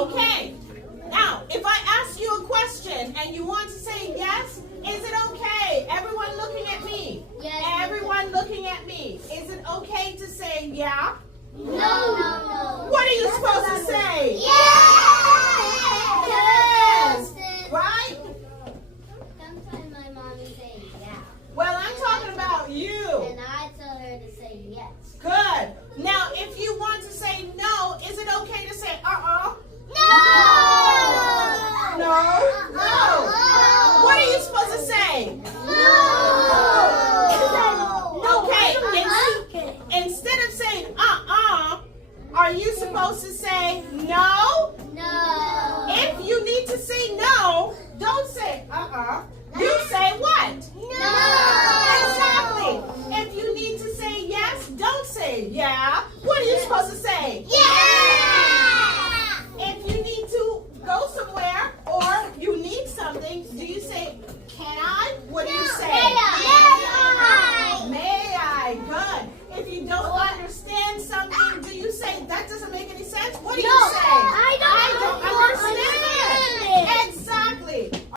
Okay. Now, if I ask you a question and you want to say yes, is it okay? Everyone looking at me. Yes. Everyone looking at me. Is it okay to say yeah? No, no, no. What are you supposed to say? Yes. Right? Sometimes my mommy says yeah. Well, I'm talking about you. And I tell her to say yes. Good. Now, if you want to say no, is it okay to say uh-uh? No! No? No. What are you supposed to say? No! Okay. Instead of saying are you supposed to say no? No. If you need to say no, don't say you